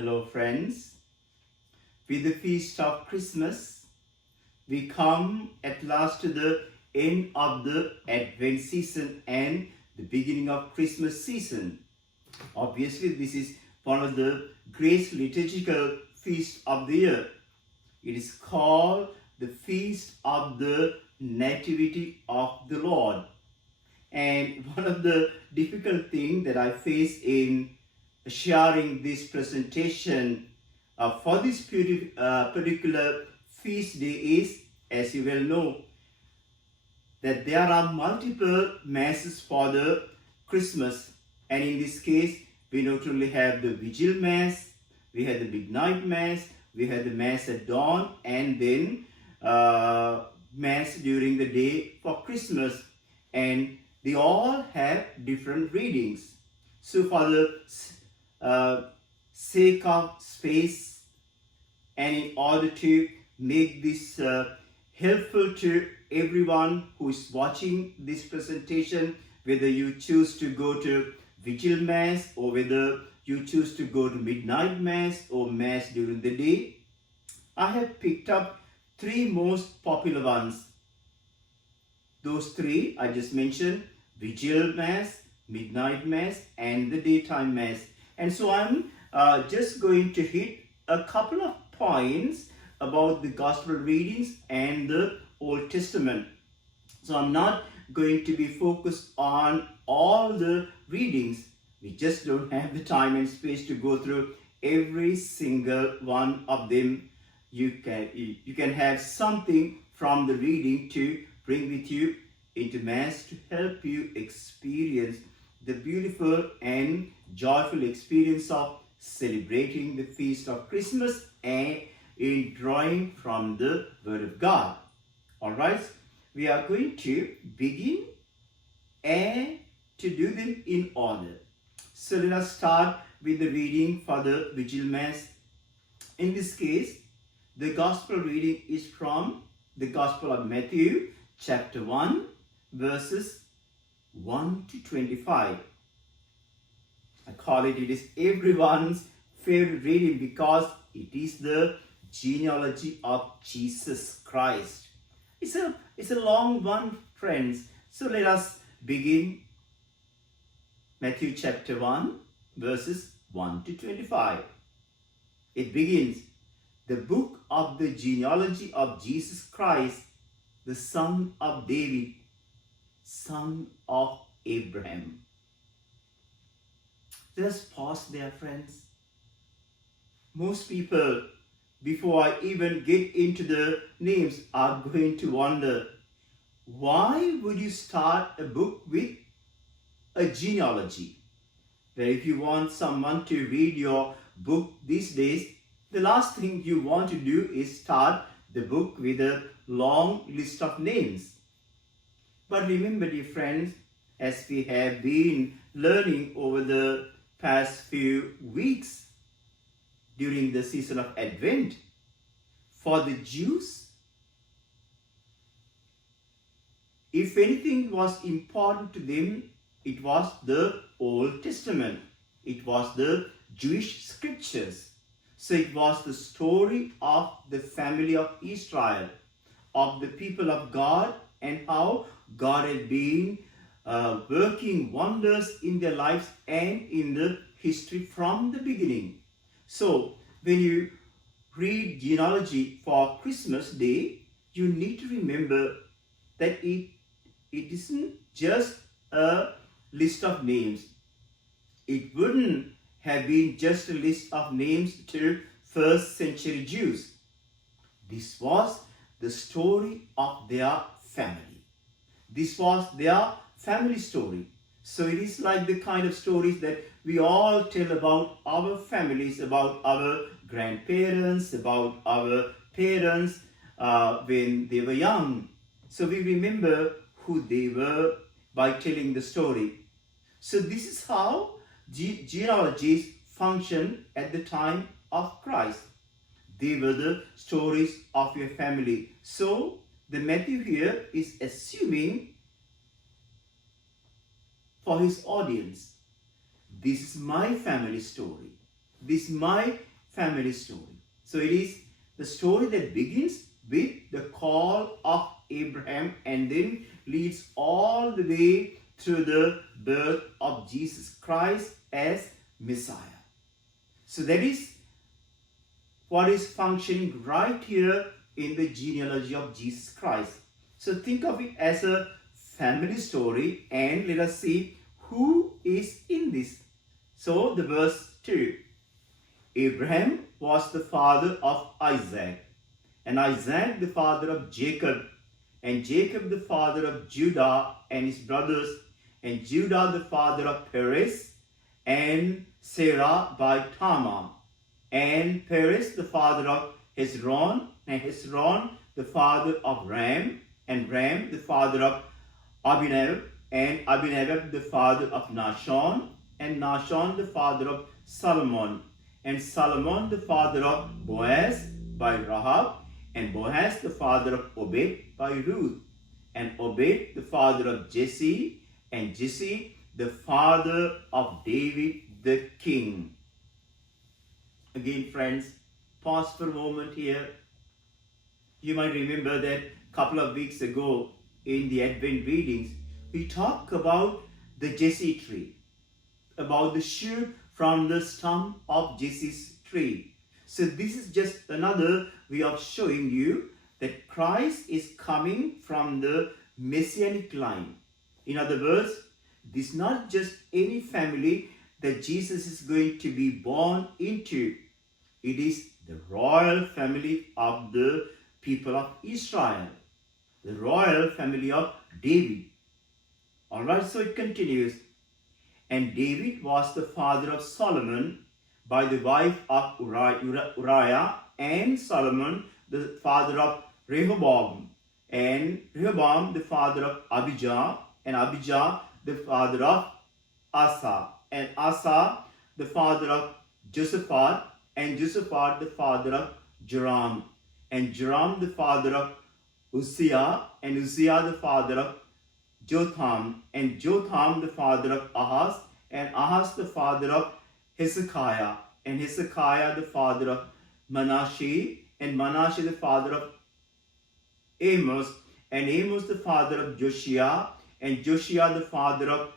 Hello friends, with the feast of Christmas, we come at last to the end of the Advent season and the beginning of Christmas season. Obviously, this is one of the great liturgical feasts of the year. It is called the Feast of the Nativity of the Lord. And one of the difficult things that I face in sharing this presentation for this particular feast day is, as you well know, that there are multiple masses for the Christmas. And in this case, we not only have the Vigil Mass, we have the Midnight Mass, we have the Mass at dawn, and then Mass during the day for Christmas. And they all have different readings. So for the sake of space and in order to make this helpful to everyone who is watching this presentation, whether you choose to go to Vigil Mass or whether you choose to go to Midnight Mass or Mass during the day, I have picked up three most popular ones. Those three I just mentioned: Vigil Mass, Midnight Mass, and the Daytime Mass. And so I'm just going to hit a couple of points about the Gospel readings and the Old Testament. So I'm not going to be focused on all the readings. We just don't have the time and space to go through every single one of them. You can have something from the reading to bring with you into Mass to help you experience the beautiful and joyful experience of celebrating the feast of Christmas and in drawing from the Word of God. Alright, we are going to begin and to do them in order. So let us start with the reading for the Vigil Mass. In this case, the Gospel reading is from the Gospel of Matthew, chapter 1, verses 1 to 25. I call it is everyone's favorite reading because it is the genealogy of Jesus Christ. It's a long one, friends. So let us begin Matthew chapter 1, verses 1 to 25. It begins, the book of the genealogy of Jesus Christ, the son of David, son of Abraham. Just pause there, friends. Most people, before I even get into the names, are going to wonder, why would you start a book with a genealogy? Where if you want someone to read your book these days, the last thing you want to do is start the book with a long list of names. But remember, dear friends, as we have been learning over the past few weeks during the season of Advent, for the Jews, if anything was important to them, it was the Old Testament. It was the Jewish scriptures. So it was the story of the family of Israel, of the people of God, and how God had been working wonders in their lives and in the history from the beginning. So when you read genealogy for Christmas Day, you need to remember that it isn't just a list of names. It wouldn't have been just a list of names to first century Jews. This was the story of their family. This was their family story. So it is like the kind of stories that we all tell about our families, about our grandparents, about our parents when they were young. So we remember who they were by telling the story. So this is how genealogies functioned at the time of Christ. They were the stories of your family. So the Matthew here is assuming for his audience, this is my family story. This is my family story. So it is the story that begins with the call of Abraham and then leads all the way to the birth of Jesus Christ as Messiah. So that is what is functioning right here in the genealogy of Jesus Christ. So think of it as a family story and let us see who is in this. So the verse 2. Abraham was the father of Isaac, and Isaac the father of Jacob, and Jacob the father of Judah and his brothers, and Judah the father of Perez, and Sarah by Tamar, and Perez the father of Hezron, and Hezron the father of Ram, and Ram the father of Abinadab, and Abinadab the father of Nahshon, and Nahshon the father of Solomon, and Solomon the father of Boaz by Rahab, and Boaz the father of Obed by Ruth, and Obed the father of Jesse, and Jesse the father of David the king. Again, friends, pause for a moment here. You might remember that a couple of weeks ago in the Advent readings, we talked about the Jesse tree, about the shoot from the stump of Jesse's tree. So this is just another way of showing you that Christ is coming from the messianic line. In other words, this is not just any family that Jesus is going to be born into. It is the royal family of the people of Israel, the royal family of David. Alright, so it continues. And David was the father of Solomon by the wife of Uriah, and Solomon the father of Rehoboam, and Rehoboam the father of Abijah, and Abijah the father of Asa, and Asa the father of Josaphat, and Josaphat the father of Joram, and Joram the father of Uzziah, and Uzziah the father of Jotham, and Jotham the father of Ahaz, and Ahaz the father of Hezekiah, and Hezekiah the father of Manasseh, and Manasseh the father of Amos, and Amos the father of Josiah, and Josiah the father of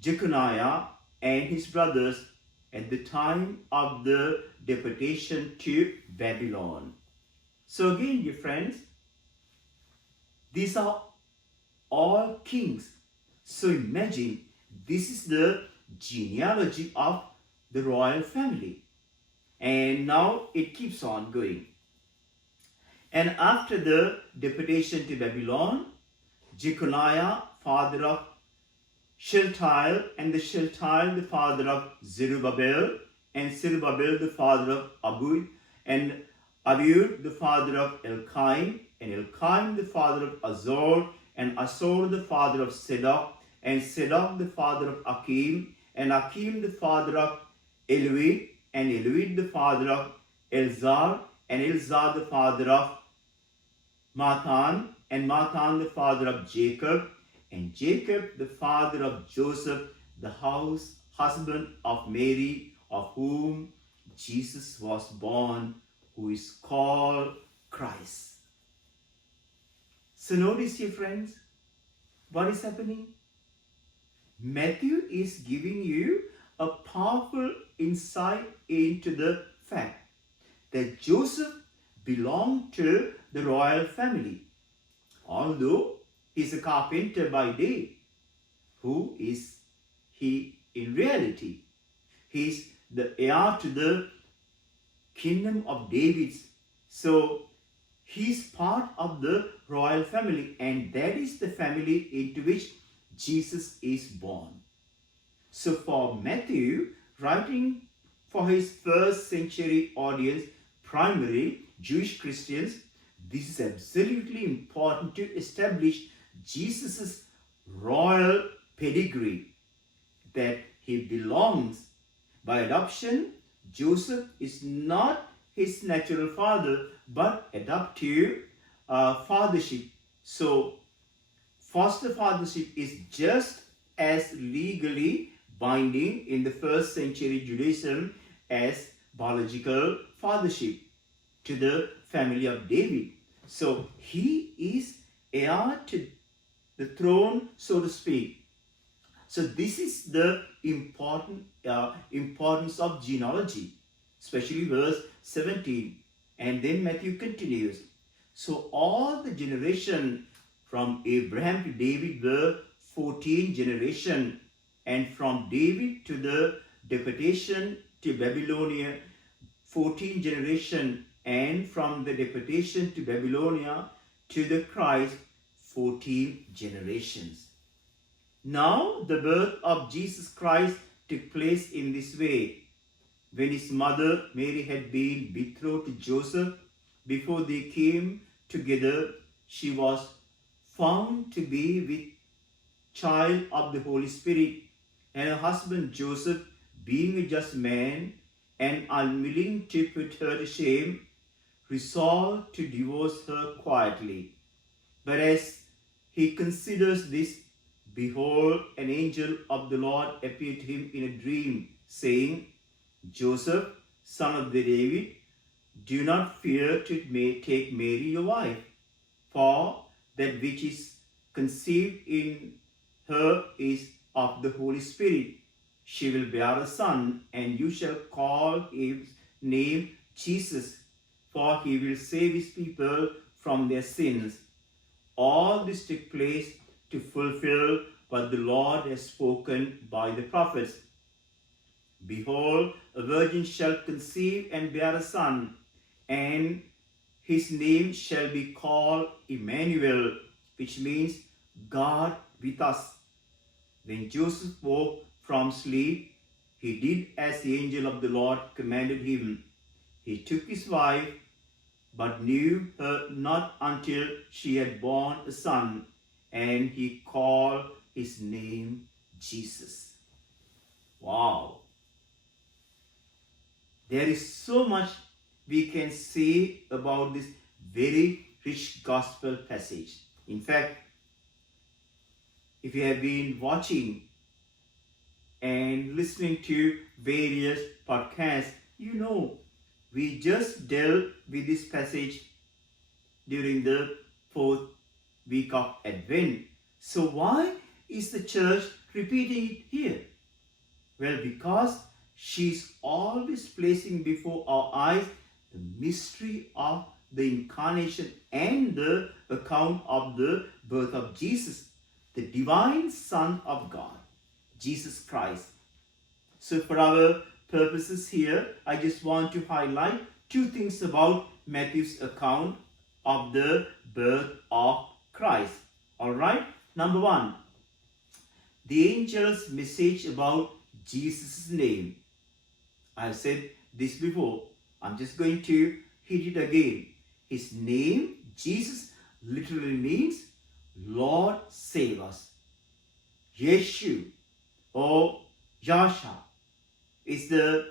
Jeconiah and his brothers at the time of the deportation to Babylon. So again, dear friends, these are all kings. So imagine this is the genealogy of the royal family. And now it keeps on going. And after the deportation to Babylon, Jeconiah, father of Shealtiel, and the Shealtiel, the father of Zerubbabel, and Zerubbabel, the father of Abiud, and Abiud, the father of Elkaim, and Elkaim, the father of Azor, and Azor, the father of Sedok, and Sedok, the father of Akim, and Akim, the father of Eluid, and Eluid, the father of Elzar, and Elzar, the father of Mathan, and Mathan, the father of Jacob, and Jacob, the father of Joseph, the husband of Mary, of whom Jesus was born, who is called Christ. So notice here, friends, what is happening? Matthew is giving you a powerful insight into the fact that Joseph belonged to the royal family. Although he is a carpenter by day, who is he in reality? He is the heir to the kingdom of David. So he is part of the royal family, and that is the family into which Jesus is born. So for Matthew, writing for his first century audience, primarily Jewish Christians, this is absolutely important to establish Jesus' royal pedigree, that he belongs by adoption. Joseph is not his natural father, but adoptive fathership. So foster fathership is just as legally binding in the first century Judaism as biological fathership to the family of David. So he is heir to the throne, so to speak. So this is the importance of genealogy, especially verse 17. And then Matthew continues. So all the generation from Abraham to David were 14 generation, and from David to the deportation to Babylonia, 14 generation, and from the deportation to Babylonia to the Christ, 14 generations. Now the birth of Jesus Christ took place in this way. When his mother Mary had been betrothed to Joseph, before they came together, she was found to be with child of the Holy Spirit, and her husband Joseph, being a just man and unwilling to put her to shame, resolved to divorce her quietly. But as he considers this, behold, an angel of the Lord appeared to him in a dream, saying, Joseph, son of David, do not fear to take Mary your wife, for that which is conceived in her is of the Holy Spirit. She will bear a son, and you shall call his name Jesus, for he will save his people from their sins. All this took place to fulfill what the Lord has spoken by the prophets. Behold, a virgin shall conceive and bear a son, and his name shall be called Emmanuel, which means God with us. When Joseph woke from sleep, he did as the angel of the Lord commanded him. He took his wife, but knew her not until she had borne a son, and he called his name Jesus. Wow! There is so much we can say about this very rich gospel passage. In fact, if you have been watching and listening to various podcasts, you know we just dealt with this passage during the 4th week of Advent. So why is the church repeating it here? Well, because she's always placing before our eyes the mystery of the incarnation and the account of the birth of Jesus, the divine Son of God, Jesus Christ. So for our purposes here, I just want to highlight two things about Matthew's account of the birth of Christ. Alright, number one, the angel's message about Jesus' name. I've said this before. I'm just going to hit it again. His name, Jesus, literally means Lord save us. Yeshu or Yasha is the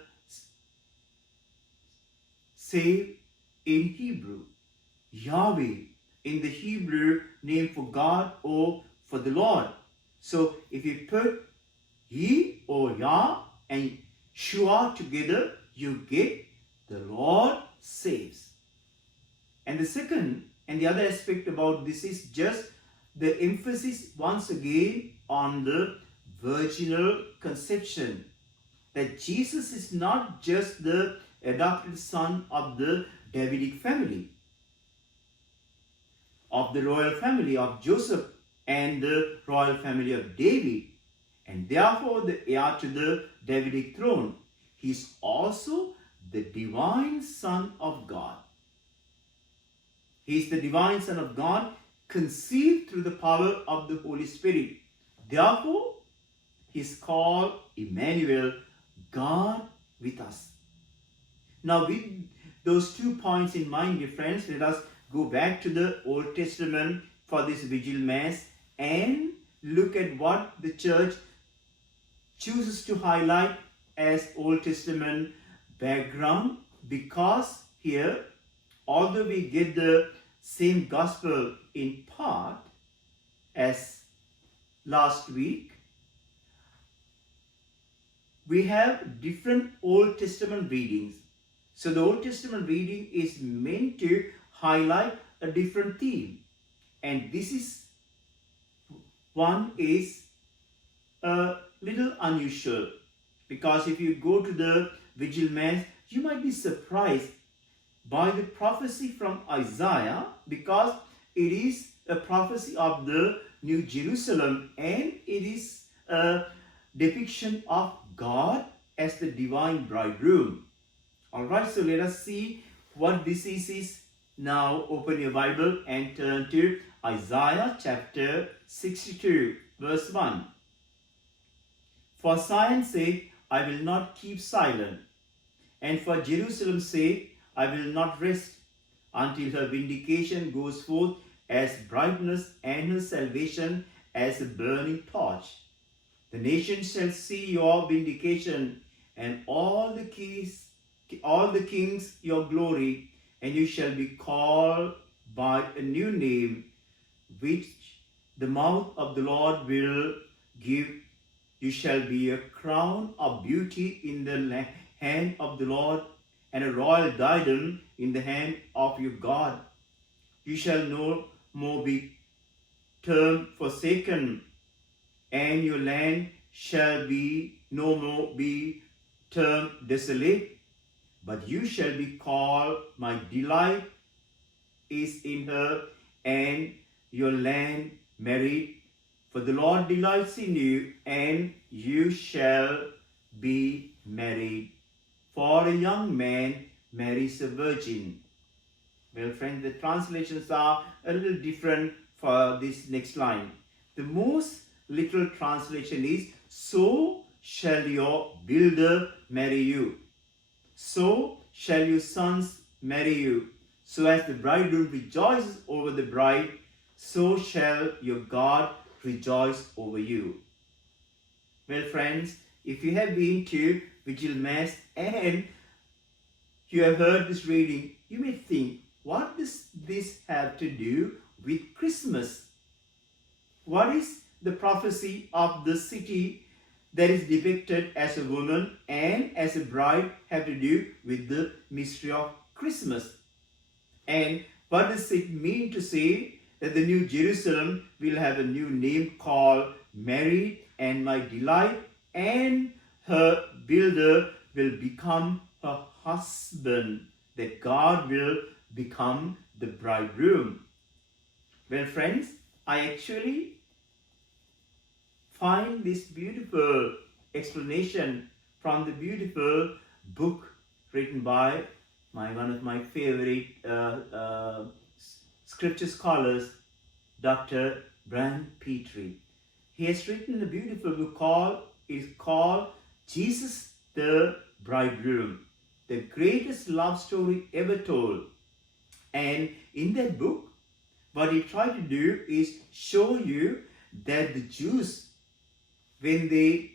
save in Hebrew. Yahweh in the Hebrew name for God or for the Lord. So if you put He or Yah and Shua together, you get the Lord saves. And the second and the other aspect about this is just the emphasis once again on the virginal conception. That Jesus is not just the adopted son of the Davidic family, of the royal family of Joseph and the royal family of David, and therefore the heir to the Davidic throne. He is also the divine Son of God. He is the divine Son of God, conceived through the power of the Holy Spirit. Therefore, he is called Emmanuel, God with us. Now, with those 2 points in mind, dear friends, let us go back to the Old Testament for this Vigil Mass and look at what the church chooses to highlight as Old Testament background, because here, although we get the same gospel in part as last week, we have different Old Testament readings. So the Old Testament reading is meant to highlight a different theme. And this is one is a little unusual, because if you go to the Vigil Mass, you might be surprised by the prophecy from Isaiah, because it is a prophecy of the New Jerusalem, and it is a depiction of God as the divine bridegroom. Alright, so let us see what this is. Now open your Bible and turn to Isaiah chapter 62, verse 1. For Zion's sake, I will not keep silent, and for Jerusalem's sake, I will not rest, until her vindication goes forth as brightness and her salvation as a burning torch. The nations shall see your vindication, and all the kings your glory, and you shall be called by a new name, which the mouth of the Lord will give. You shall be a crown of beauty in the hand of the Lord, and a royal diadem in the hand of your God. You shall no more be termed forsaken, and your land shall be no more be termed desolate, but you shall be called, my delight is in her, and your land married. For the Lord delights in you, and you shall be married. For a young man marries a virgin. Well, friends, the translations are a little different for this next line. The most literal translation is, so shall your builder marry you. So shall your sons marry you. So as the bridegroom rejoices over the bride, so shall your God rejoice over you. Well, friends, if you have been to Vigil Mass and you have heard this reading, you may think, what does this have to do with Christmas? What is the prophecy of the city that is depicted as a woman and as a bride have to do with the mystery of Christmas? And what does it mean to say that the New Jerusalem will have a new name called Married and My Delight, and her builder will become her husband, that God will become the bridegroom? Well, friends, I actually find this beautiful explanation from the beautiful book written by one of my favorite scripture scholars, Dr. Brian Petrie. He has written a beautiful book called Jesus the Bridegroom, the greatest love story ever told. And in that book, what he tried to do is show you that the Jews, when they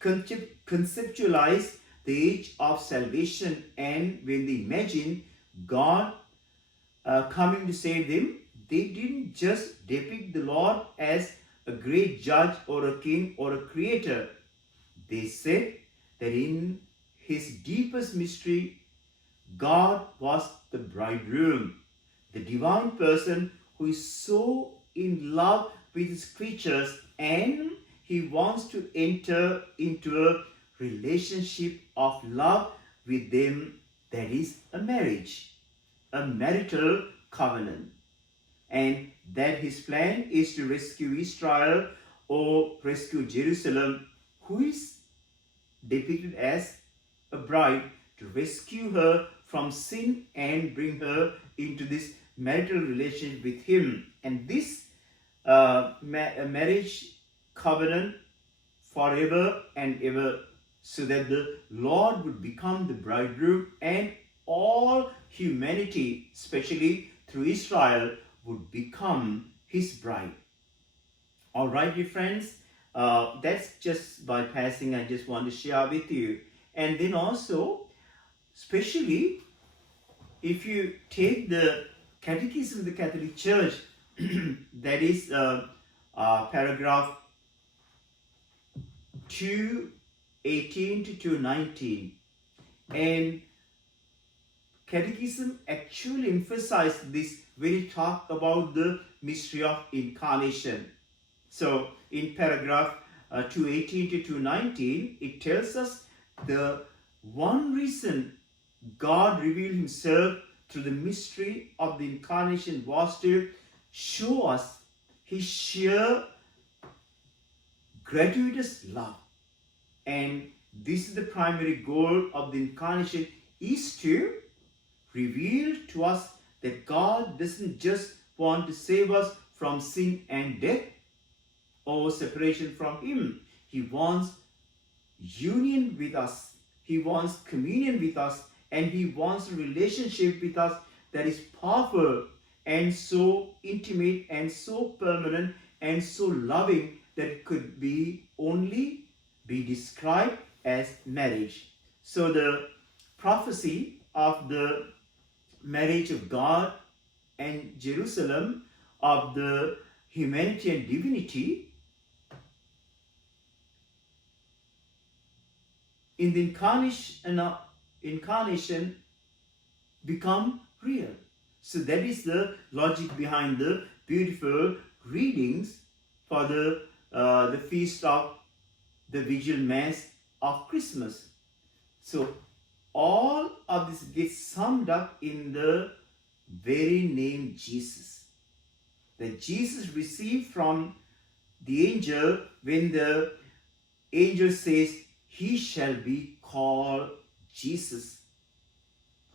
conceptualize the age of salvation and when they imagine God coming to save them, they didn't just depict the Lord as a great judge or a king or a creator. They said that in his deepest mystery, God was the bridegroom, the divine person who is so in love with his creatures, and he wants to enter into a relationship of love with them, that is a marriage, a marital covenant. And that his plan is to rescue Israel or rescue Jerusalem, who is depicted as a bride, to rescue her from sin and bring her into this marital relationship with him. And this marriage covenant forever and ever, so that the Lord would become the bridegroom and all humanity, especially through Israel, would become his bride. All right, dear friends, that's just bypassing. I just want to share with you. And then also, especially if you take the Catechism of the Catholic Church, that is paragraph 218 to 219, and Catechism actually emphasized this when it talked about the mystery of incarnation. So in paragraph 218 to 219, it tells us the one reason God revealed himself through the mystery of the incarnation was to show us his sheer gratuitous love. And this is the primary goal of the incarnation, is to reveal to us that God doesn't just want to save us from sin and death or separation from him. He wants union with us. He wants communion with us, and he wants a relationship with us that is powerful and so intimate and so permanent and so loving that it could be only be described as marriage. So the prophecy of the marriage of God and Jerusalem, of the humanity and divinity, in the incarnation become real. So that is the logic behind the beautiful readings for the feast of the Vigil Mass of Christmas. So all of this gets summed up in the very name Jesus, that Jesus received from the angel when the angel says, he shall be called Jesus,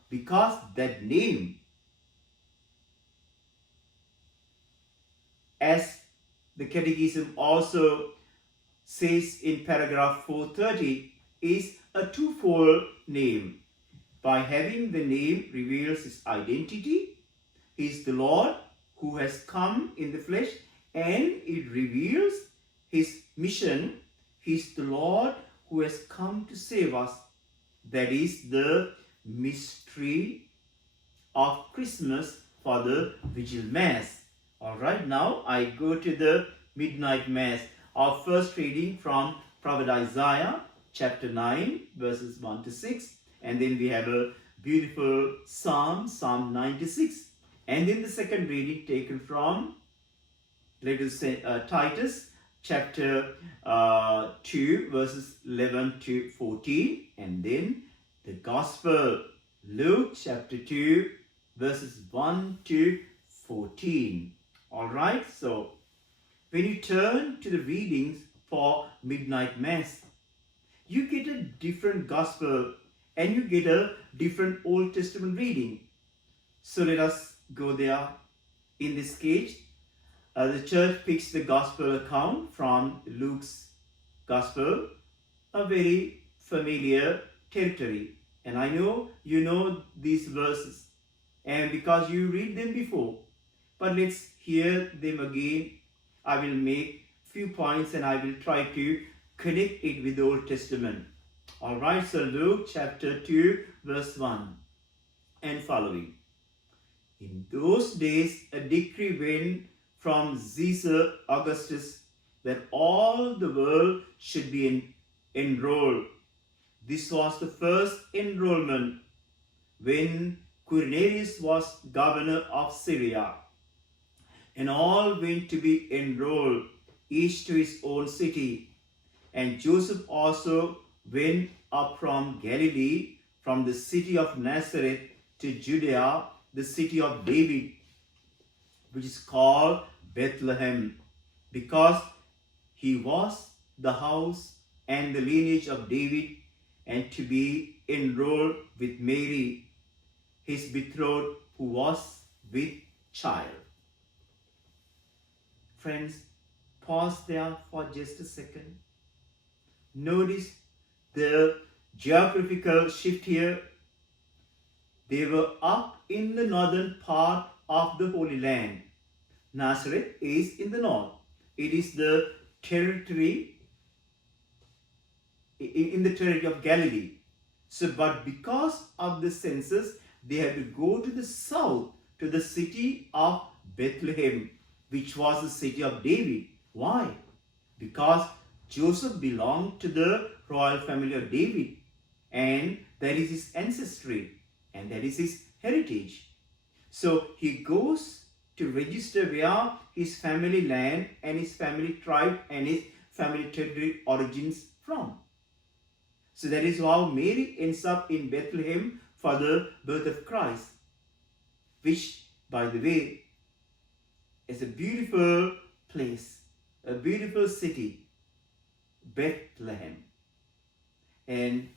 because that name, as the Catechism also says in paragraph 430, is a twofold name. By having the name reveals his identity. He is the Lord who has come in the flesh, and it reveals his mission. He is the Lord who has come to save us. That is the mystery of Christmas for the Vigil Mass. Alright, now I go to the Midnight Mass. Our first reading from Prophet Isaiah chapter 9 verses 1 to 6. And then we have a beautiful Psalm, Psalm 96. And then the second reading taken from, let us say, Titus chapter 2 verses 11 to 14. And then the Gospel, Luke chapter 2 verses 1 to 14. Alright, so when you turn to the readings for Midnight Mass, you get a different Gospel and you get a different Old Testament reading. So let us go there. In this case, the church picks the Gospel account from Luke's Gospel, a very familiar territory. And I know you know these verses, and because you read them before, but let's hear them again. I will make few points and I will try to connect it with the Old Testament. Alright, so Luke chapter 2 verse 1 and following. In those days a decree went from Caesar Augustus that all the world should be enrolled. This was the first enrollment when Quirinius was governor of Syria. And all went to be enrolled, each to his own city. And Joseph also went up from Galilee, from the city of Nazareth to Judea, the city of David, which is called Bethlehem, because he was the house and the lineage of David, and to be enrolled with Mary, his betrothed, who was with child. Friends, pause there for just a second. Notice the geographical shift here. They were up in the northern part of the Holy Land. Nazareth is in the north. It is the territory, in the territory of Galilee. So, but because of the census, they had to go to the south, to the city of Bethlehem, which was the city of David. Why? Because Joseph belonged to the royal family of David, and that is his ancestry. and that is his heritage. So he goes to register where his family land and his family tribe and his family territory origins from. So that is how Mary ends up in Bethlehem for the birth of Christ, which, by the way, is a beautiful place, a beautiful city, Bethlehem. And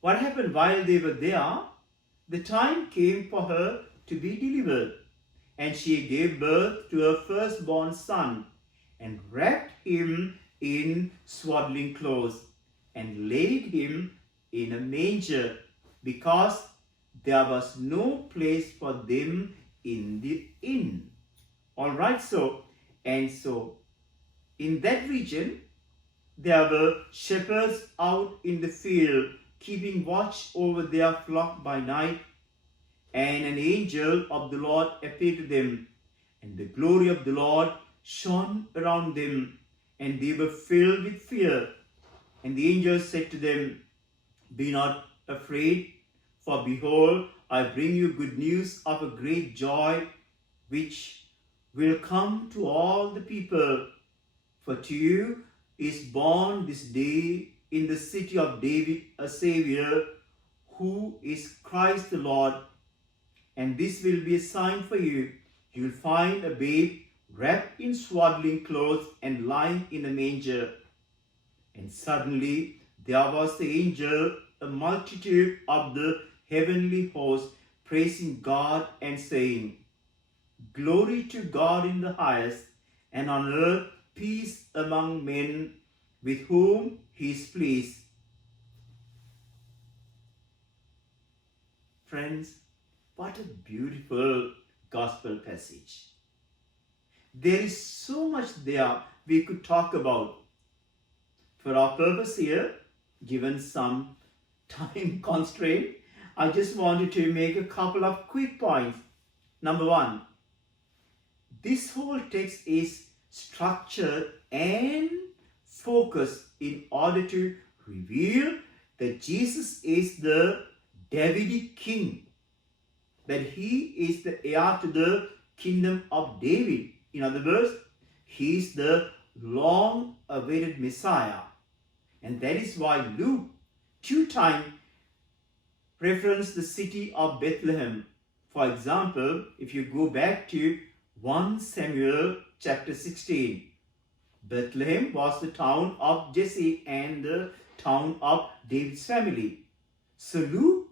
what happened while they were there? The time came for her to be delivered, and she gave birth to her firstborn son, and wrapped him in swaddling clothes, and laid him in a manger, because there was no place for them in the inn. All right, so in that region, there were shepherds out in the field, keeping watch over their flock by night, and an angel of the Lord appeared to them, and the glory of the Lord shone around them, and they were filled with fear. And the angel said to them, "Be not afraid, for behold, I bring you good news of a great joy, which will come to all the people. For to you is born this day in the city of David a Savior, who is Christ the Lord. And this will be a sign for you. You will find a babe wrapped in swaddling clothes and lying in a manger." And suddenly there was the angel, a multitude of the heavenly host, praising God and saying, "Glory to God in the highest, and on earth peace among men with whom he is pleased." Friends, what a beautiful gospel passage. There is so much there we could talk about. For our purpose here, given some time constraint, I just wanted to make a couple of quick points. Number one, this whole text is structured and focused in order to reveal that Jesus is the Davidic king, that he is the heir to the kingdom of David. In other words, he is the long-awaited Messiah. And that is why Luke 2 times referenced the city of Bethlehem. For example, if you go back to 1 Samuel chapter 16, Bethlehem was the town of Jesse and the town of David's family. So Luke,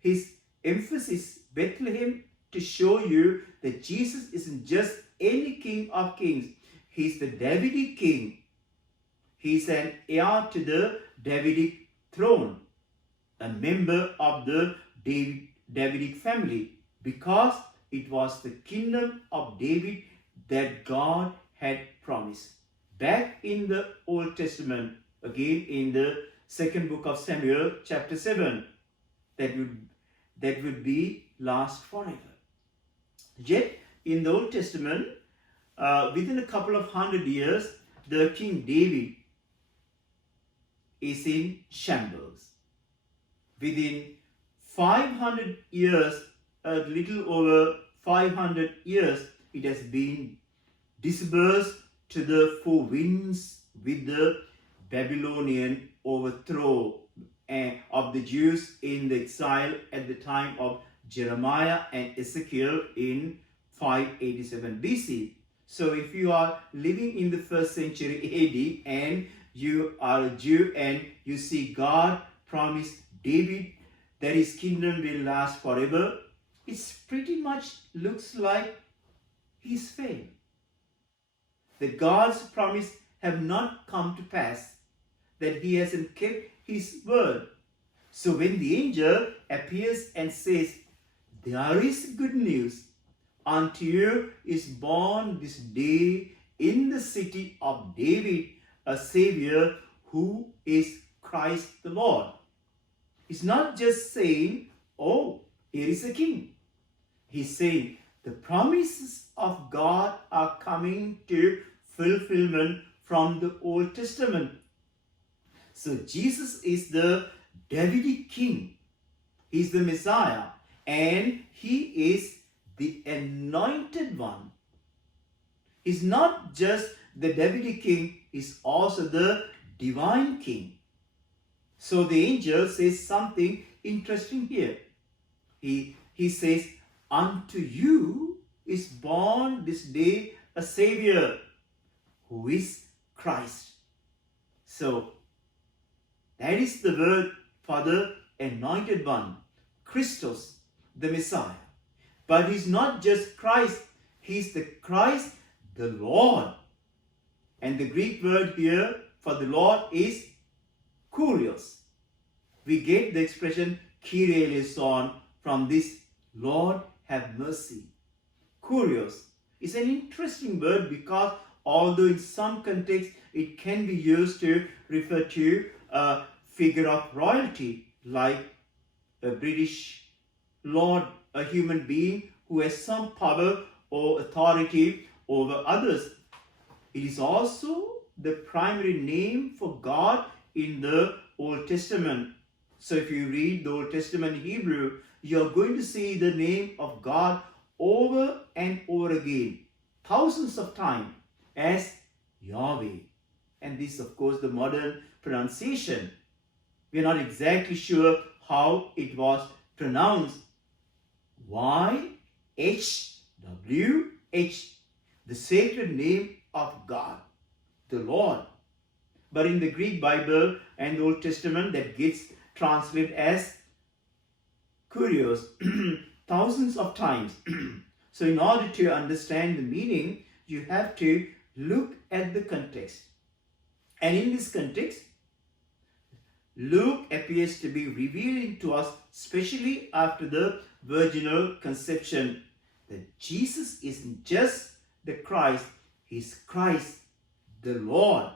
his emphasis Bethlehem to show you that Jesus isn't just any king of kings. He's the Davidic king. He's an heir to the Davidic throne, a member of the Davidic family, because it was the kingdom of David that God had promised. Back in the Old Testament, again in the second book of Samuel, chapter 7, that would be last forever. Yet, in the Old Testament, within a couple of hundred years, the King David is in shambles. Within 500 years, a little over 500 years, it has been dispersed to the four winds with the Babylonian overthrow of the Jews in the exile at the time of Jeremiah and Ezekiel in 587 BC. So if you are living in the 1st century AD and you are a Jew and you see God promised David that his kingdom will last forever, it pretty much looks like he's failed. That God's promise have not come to pass, that he hasn't kept his word. So when the angel appears and says, "There is good news. Unto you is born this day in the city of David a Savior, who is Christ the Lord." He's not just saying, "Oh, here is a king." He's saying the promises of God are coming to fulfillment from the Old Testament. So Jesus is the Davidic king. He's the Messiah, and he is the anointed one. He's not just the Davidic king, he's also the divine king. So the angel says something interesting here. He says, unto you is born this day a Savior, who is Christ. So that is the word for the anointed one, Christos, the Messiah. But he's not just Christ, he's the Christ, the Lord. And the Greek word here for the Lord is Kurios. We get the expression Kyrie eleison from this, Lord have mercy. Kurios is an interesting word because although in some contexts it can be used to refer to a figure of royalty like a British lord, a human being who has some power or authority over others. It is also the primary name for God in the Old Testament. So if you read the Old Testament in Hebrew, you're going to see the name of God over and over again, thousands of times, as Yahweh. And this, of course, the modern pronunciation. We're not exactly sure how it was pronounced. YHWH, the sacred name of God, the Lord. But in the Greek Bible and the Old Testament, that gets translated as Kurios thousands of times. So in order to understand the meaning, you have to look at the context. And in this context, Luke appears to be revealing to us, especially after the virginal conception, that Jesus isn't just the Christ, he's Christ, the Lord.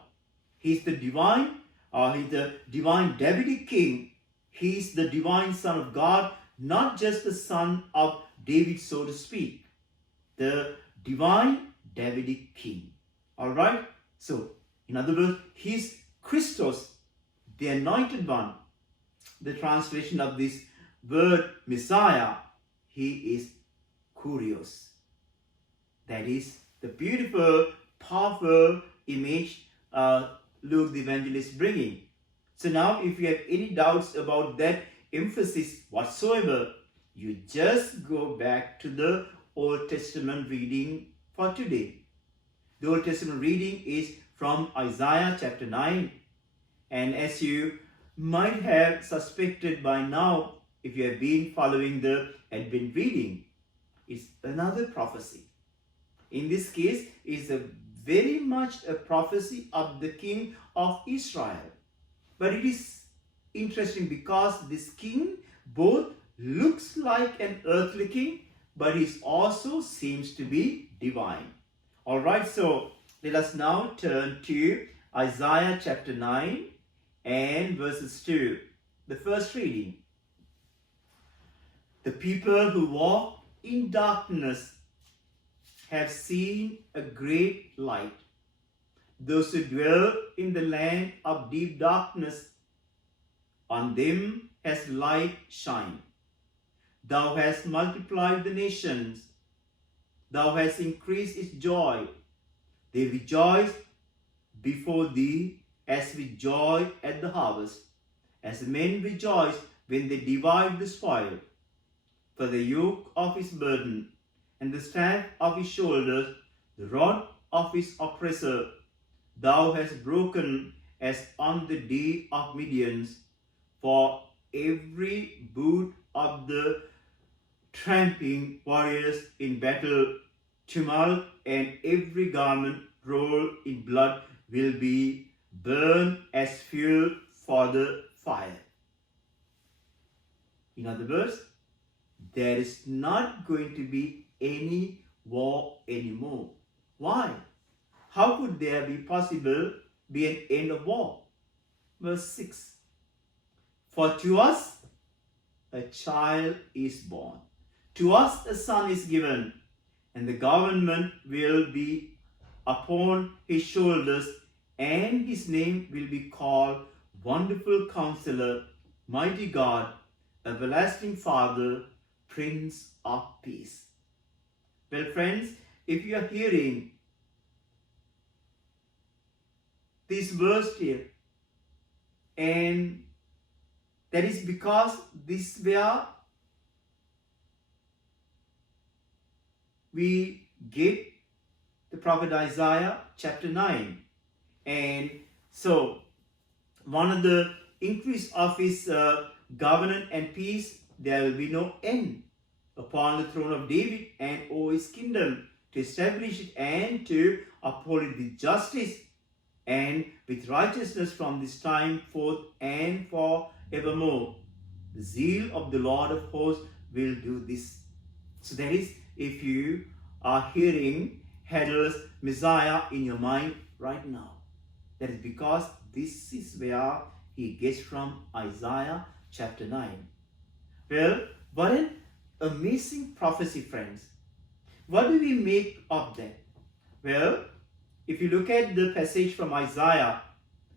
He's the divine Davidic king. He's the divine Son of God, not just the son of David, so to speak. The divine Davidic king. All right? So, in other words, he's Christos, the anointed one. The translation of this word Messiah, he is Kurios. That is the beautiful, powerful image Luke the evangelist bringing. So now if you have any doubts about that emphasis whatsoever, you just go back to the Old Testament reading for today. The Old Testament reading is from Isaiah chapter 9. And as you might have suspected by now, if you have been following the Advent reading, it's another prophecy. In this case, it's very much a prophecy of the king of Israel. But it is interesting because this king both looks like an earthly king, but he also seems to be divine. All right, so let us now turn to Isaiah chapter 9 and verses 2. The first reading. The people who walk in darkness have seen a great light. Those who dwell in the land of deep darkness, on them has light shined. Thou hast multiplied the nations. Thou hast increased its joy. They rejoice before thee as with joy at the harvest, as men rejoice when they divide the spoil. For the yoke of his burden, and the staff of his shoulders, the rod of his oppressor, thou hast broken as on the day of Midian's, for every boot of the tramping warriors in battle, tumult, and every garment rolled in blood will be burned as fuel for the fire. In other words, there is not going to be any war anymore. Why? How could there be an end of war? Verse 6. For to us a child is born, to us a son is given, and the government will be upon his shoulders, and his name will be called Wonderful Counselor, mighty God, everlasting Father, Prince of Peace. Well, friends, if you are hearing this verse here, and that is because this is where we get the prophet Isaiah chapter 9. And so, one of the increase of his governance and peace, there will be no end upon the throne of David and over his kingdom, to establish it and to uphold it with justice and with righteousness from this time forth and forevermore. The zeal of the Lord of hosts will do this. So that is, if you are hearing Handel's Messiah in your mind right now, that is because this is where he gets from Isaiah chapter 9. Well, what an amazing prophecy, friends. What do we make of that? Well, if you look at the passage from Isaiah,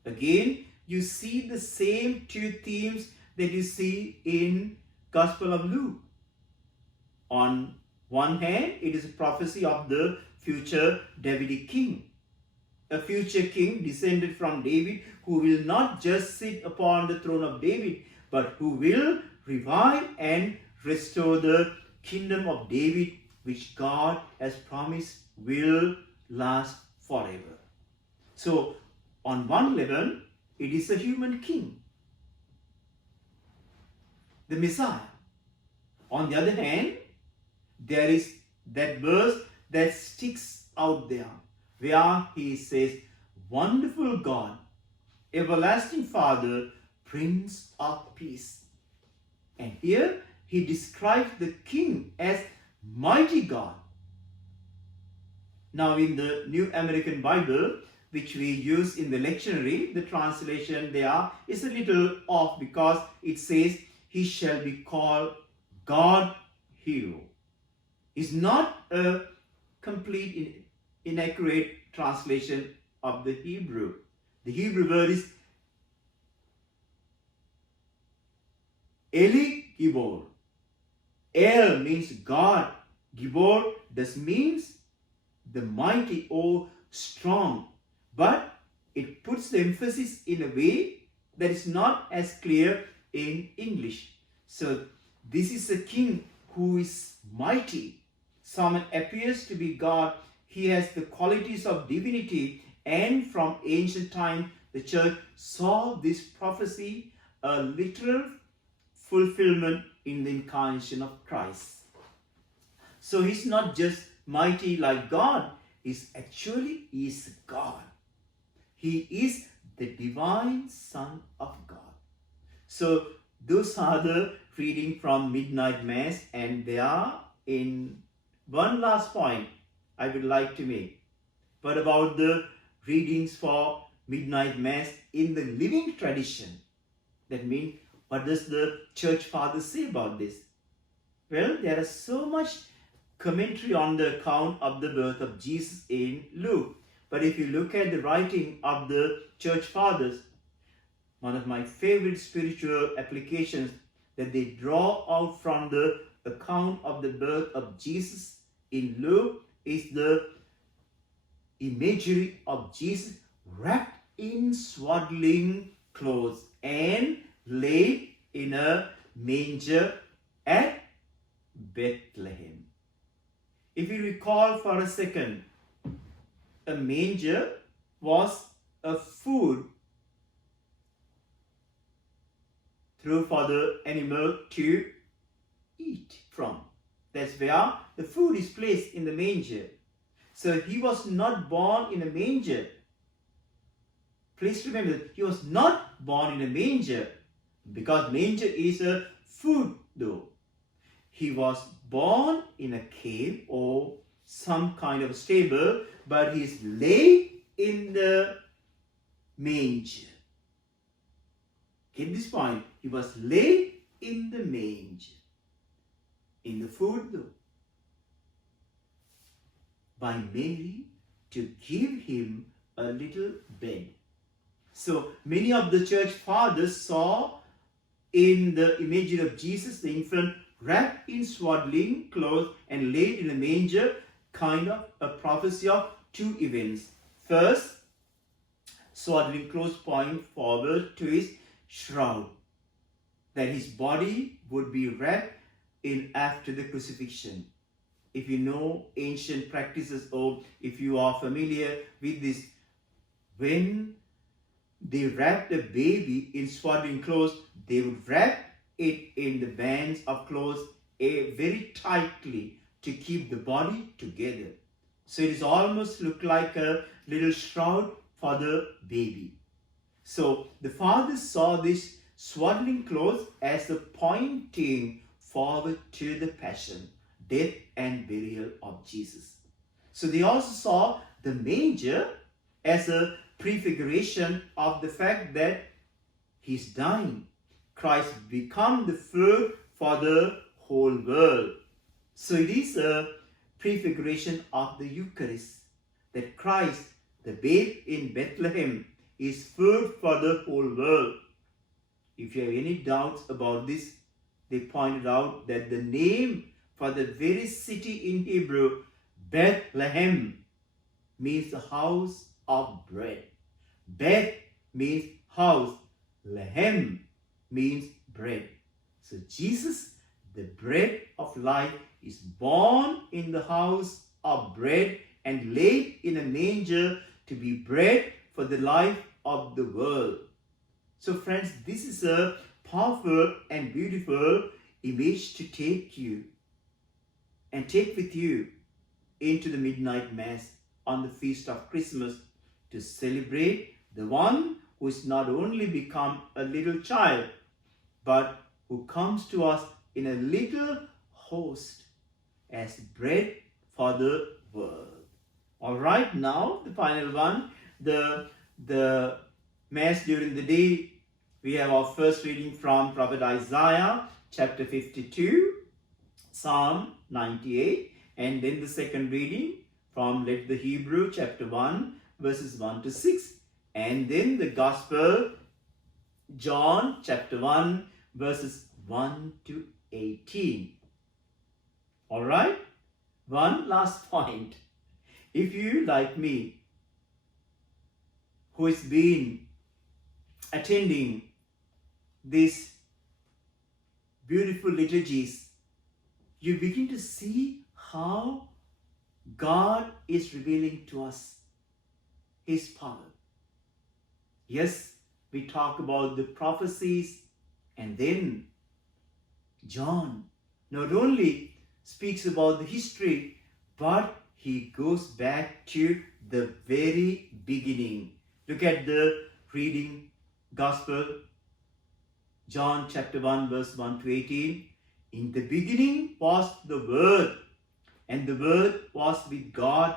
again, you see the same two themes that you see in Gospel of Luke. On one hand, it is a prophecy of the future Davidic king, a future king descended from David, who will not just sit upon the throne of David, but who will revive and restore the kingdom of David, which God has promised will last forever. So, on one level, it is a human king, the Messiah. On the other hand, there is that verse that sticks out there, where he says, Wonderful God, everlasting Father, Prince of Peace. And here he describes the king as mighty God. Now in the New American Bible, which we use in the lectionary, the translation there is a little off, because it says, He shall be called God Hero. It's not a complete inaccurate translation of the Hebrew. The Hebrew word is Eli Gibor. El means God. Gibor thus means the mighty or strong. But it puts the emphasis in a way that is not as clear in English. So this is a king who is mighty. Someone appears to be God. He has the qualities of divinity, and from ancient times the church saw this prophecy a literal fulfillment in the incarnation of Christ. So he's not just mighty like God, he's actually God. He is the divine Son of God. So those are the reading from Midnight Mass, and they are in one last point I would like to make. What about the readings for Midnight Mass in the living tradition? That means, what does the Church Fathers say about this? Well, there is so much commentary on the account of the birth of Jesus in Luke. But if you look at the writing of the Church Fathers, one of my favorite spiritual applications that they draw out from the account of the birth of Jesus in Luke is the imagery of Jesus wrapped in swaddling clothes and laid in a manger at Bethlehem. If you recall for a second, a manger was a food through for the animal to eat from. That's where the food is placed, in the manger. So he was not born in a manger. Please remember, he was not born in a manger, because manger is a food though. He was born in a cave or some kind of stable, but he is laid in the manger. Get this point? He was laid in the manger. In the food though. By Mary to give him a little bed. So many of the church fathers saw in the imagery of Jesus, the infant, wrapped in swaddling clothes and laid in a manger, kind of a prophecy of two events. First, swaddling clothes point forward to his shroud, that his body would be wrapped in after the crucifixion. If you know ancient practices, or if you are familiar with this, when they wrapped a baby in swaddling clothes, they would wrap it in the bands of clothes very tightly to keep the body together. So it is almost look like a little shroud for the baby. So the father saw this swaddling clothes as a pointing forward to the passion, death and burial of Jesus. So they also saw the manger as a prefiguration of the fact that he's dying. Christ become the food for the whole world. So it is a prefiguration of the Eucharist, that Christ, the babe in Bethlehem, is food for the whole world. If you have any doubts about this, they pointed out that the name for the very city in Hebrew, Bethlehem, means the house of bread. Beth means house. Lehem means bread. So Jesus, the bread of life, is born in the house of bread and laid in a manger to be bread for the life of the world. So friends, this is a powerful and beautiful image to take you and take with you into the midnight mass on the feast of Christmas, to celebrate the one who is not only become a little child, but who comes to us in a little host as bread for the world. All right, now the final one, the mass during the day. We have our first reading from Prophet Isaiah chapter 52, Psalm 98, and then the second reading from Let the Hebrew chapter 1 verses 1 to 6, and then the Gospel John chapter 1 verses 1 to 18. All right, one last point. If you, like me, who has been attending these beautiful liturgies, you begin to see how God is revealing to us His power. Yes, we talk about the prophecies, and then John not only speaks about the history, but he goes back to the very beginning. Look at the reading, Gospel, John chapter 1 verse 1 to 18. In the beginning was the Word, and the Word was with God,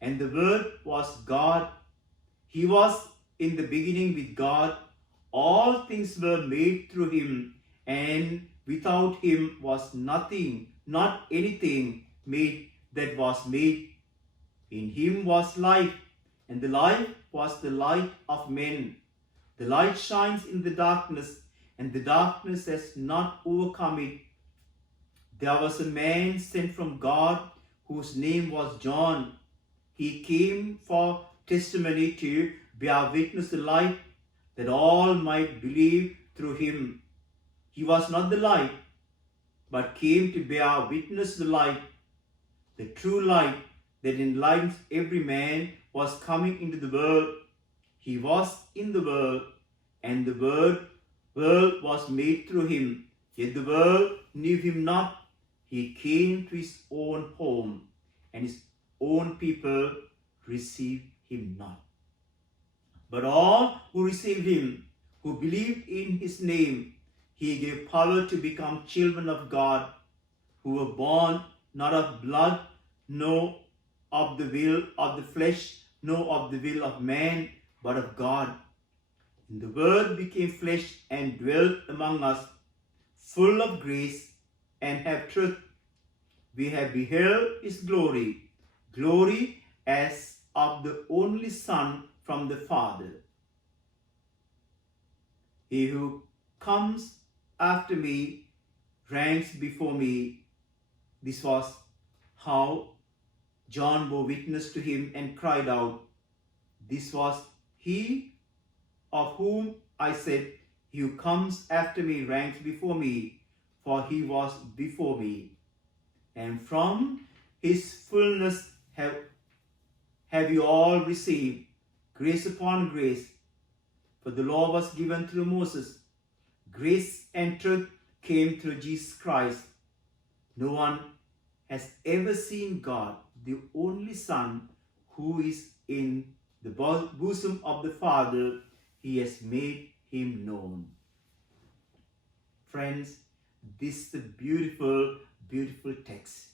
and the Word was God. He was in the beginning with God. All things were made through Him, and without Him was nothing, not anything made that was made. In Him was life, and the life was the light of men. The light shines in the darkness, and the darkness has not overcome it. There was a man sent from God whose name was John. He came for testimony, to bear witness to the light, that all might believe through him. He was not the light, but came to bear witness to the light. The true light that enlightens every man was coming into the world. He was in the world, and the world was made through him. Yet the world knew him not. He came to his own home, and his own people received him not. But all who received him, who believed in his name, he gave power to become children of God, who were born not of blood, nor of the will of the flesh, nor of the will of man, but of God. And the Word became flesh and dwelt among us, full of grace and have truth. We have beheld his glory, glory as of the only Son from the Father. He who comes after me ranks before me. This was how John bore witness to him and cried out, this was he of whom I said, he who comes after me ranks before me, for he was before me. And from his fullness have you all received grace upon grace. For the law was given through Moses. Grace and truth came through Jesus Christ. No one has ever seen God, the only Son, who is in the bosom of the Father. He has made him known. Friends, this is the beautiful, beautiful text.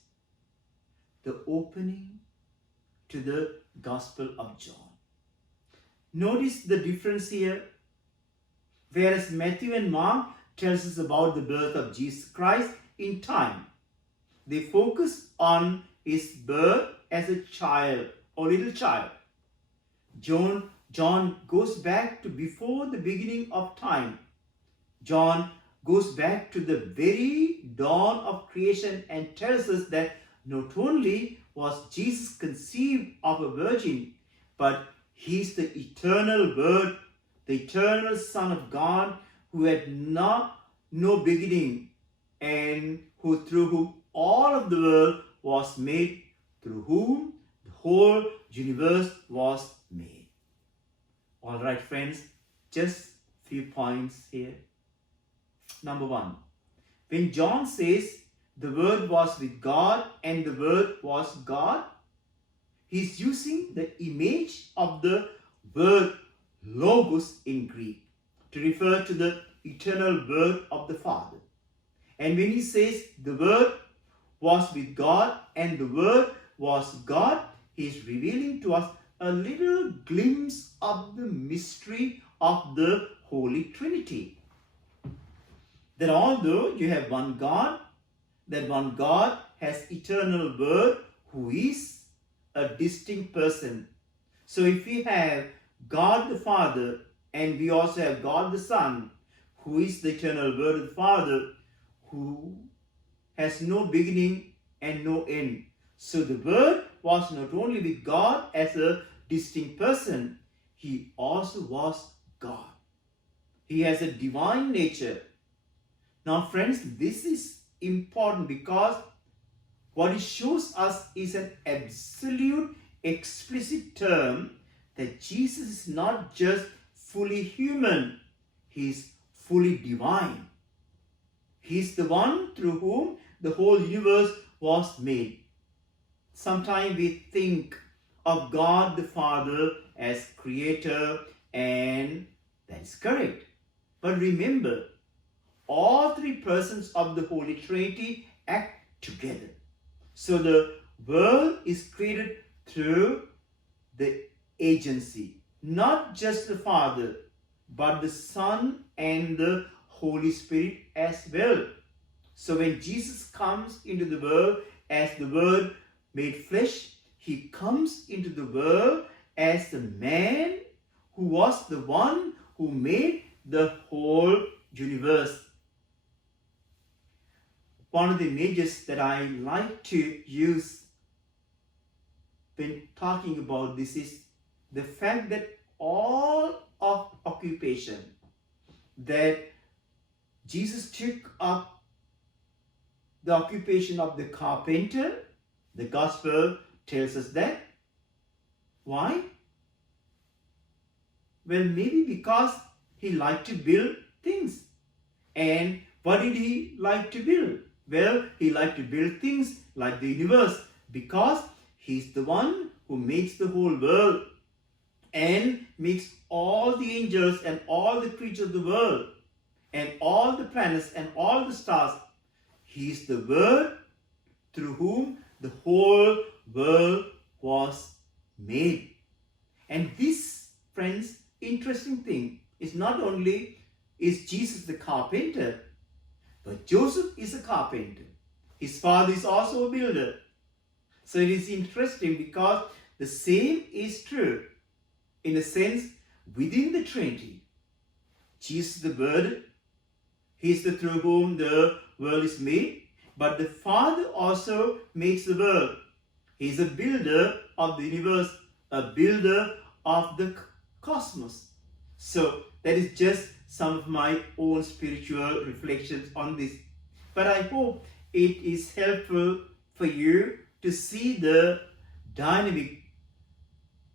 The opening to the Gospel of John. Notice the difference here. Whereas Matthew and Mark tells us about the birth of Jesus Christ in time, they focus on his birth as a child or little child. John goes back to before the beginning of time. John goes back to the very dawn of creation and tells us that not only was Jesus conceived of a virgin, but he is the eternal Word, the eternal Son of God, who had no beginning, and through whom all of the world was made, through whom the whole universe was made. All right, friends, just few points here. Number one, when John says the Word was with God and the Word was God, he's using the image of the word logos in Greek to refer to the eternal Word of the Father. And when he says the Word was with God and the Word was God, he is revealing to us a little glimpse of the mystery of the Holy Trinity. That although you have one God, that one God has eternal Word who is a distinct person. So if we have God the Father and we also have God the Son, who is the eternal Word of the Father, who has no beginning and no end. So the Word was not only with God as a distinct person, he also was God. He has a divine nature. Now friends, this is important because what it shows us is an absolute, explicit term that Jesus is not just fully human, he is fully divine. He is the one through whom the whole universe was made. Sometimes we think of God the Father as creator, and that is correct. But remember, all three persons of the Holy Trinity act together. So the world is created through the agency, not just the Father, but the Son and the Holy Spirit as well. So when Jesus comes into the world as the Word made flesh, he comes into the world as the man who was the one who made the whole universe. One of the images that I like to use when talking about this is the fact that all of occupation that Jesus took up the occupation of the carpenter, the gospel tells us that. Why? Well, maybe because he liked to build things. And what did he like to build? Well, he liked to build things like the universe because he's the one who makes the whole world and makes all the angels and all the creatures of the world and all the planets and all the stars. He is the Word through whom the whole world was made. And this, friends, interesting thing is not only is Jesus the carpenter, but Joseph is a carpenter. His father is also a builder. So it is interesting because the same is true in a sense within the Trinity. Jesus the Word He is the through whom the world is made, but the Father also makes the world. He is a builder of the universe, a builder of the cosmos. So that is just some of my own spiritual reflections on this. But I hope it is helpful for you to see the dynamic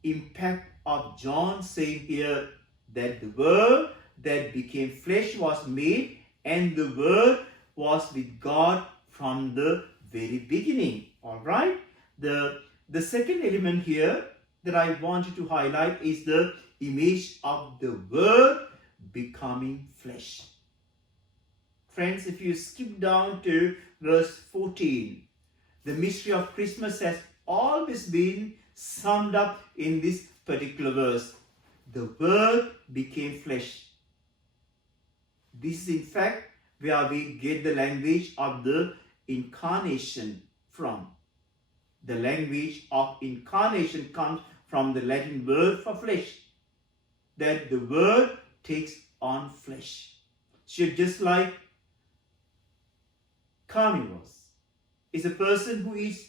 impact of John saying here that the Word that became flesh was made, and the Word was with God from the very beginning. All right. The second element here that I wanted to highlight is the image of the Word becoming flesh. Friends, if you skip down to verse 14, the mystery of Christmas has always been summed up in this particular verse. The Word became flesh. This is in fact where we get the language of the incarnation from. The language of incarnation comes from the Latin word for flesh, that the Word takes on flesh. So just like carnivores is a person who eats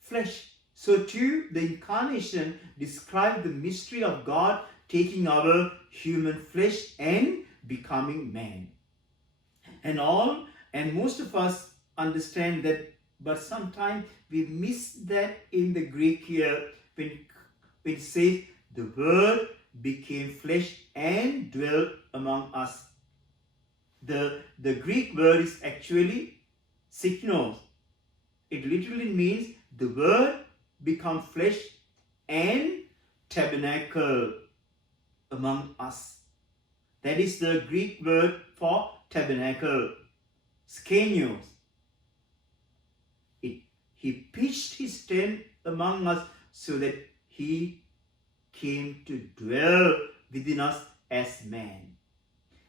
flesh, so too the incarnation describes the mystery of God taking our human flesh and becoming man. And most of us understand that, but sometimes we miss that in the Greek here when it says the Word became flesh and dwelt among us. The Greek word is actually signos. It literally means the Word become flesh and tabernacle among us. That is the Greek word for tabernacle, skenios. He pitched his tent among us so that he came to dwell within us as man.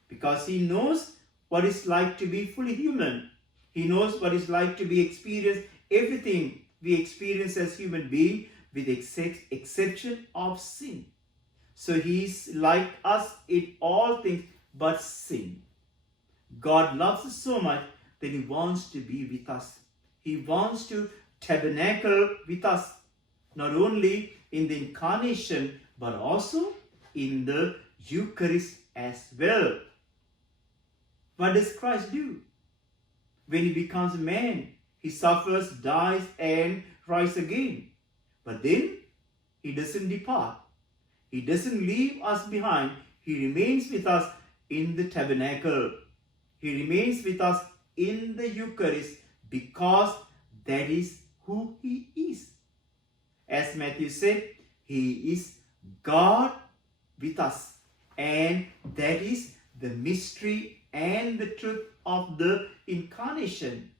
Because he knows what it's like to be fully human. He knows what it's like to be experienced everything we experience as human beings with exception of sin. So he's like us in all things but sin. God loves us so much that he wants to be with us. He wants to tabernacle with us, not only in the incarnation but also in the Eucharist as well. What does Christ do? When he becomes a man, he suffers, dies, and rises again. But then he doesn't depart. He doesn't leave us behind. He remains with us in the tabernacle. He remains with us in the Eucharist because that is who he is. As Matthew said, he is God with us. And that is the mystery and the truth of the incarnation.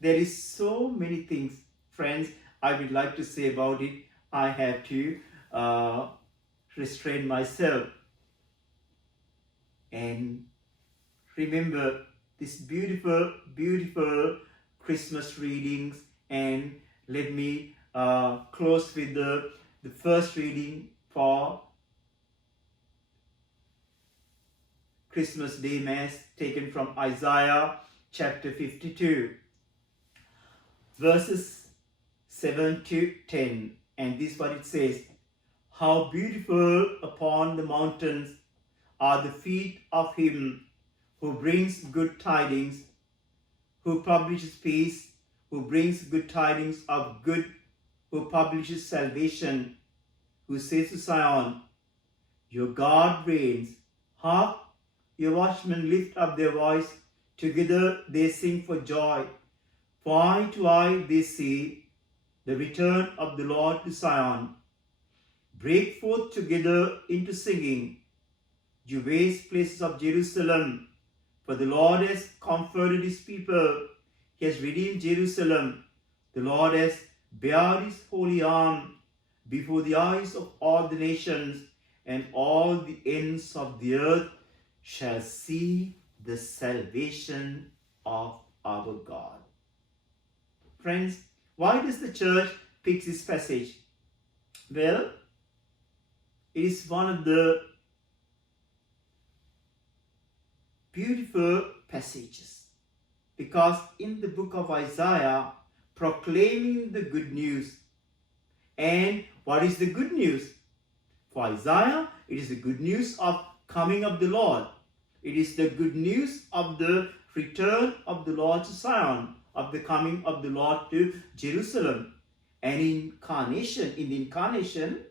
There is so many things, friends, I would like to say about it. I have to restrain myself. And remember this beautiful, beautiful Christmas readings. And let me close with the first reading for Christmas Day Mass, taken from Isaiah chapter 52, verses 7 to 10. And this is what it says: How beautiful upon the mountains are the feet of him who brings good tidings, who publishes peace, who brings good tidings of good, who publishes salvation, who says to Zion, Your God reigns. Hark, your watchmen lift up their voice. Together they sing for joy. For eye to eye they see the return of the Lord to Zion. Break forth together into singing, you waste places of Jerusalem. For the Lord has comforted his people. He has redeemed Jerusalem. The Lord has bared his holy arm before the eyes of all the nations, and all the ends of the earth shall see the salvation of our God. Friends, why does the church pick this passage? Well, it is one of the beautiful passages, because in the book of Isaiah, proclaiming the good news. And what is the good news? For Isaiah, it is the good news of coming of the Lord. It is the good news of the return of the Lord to Zion, of the coming of the Lord to Jerusalem. And in the incarnation,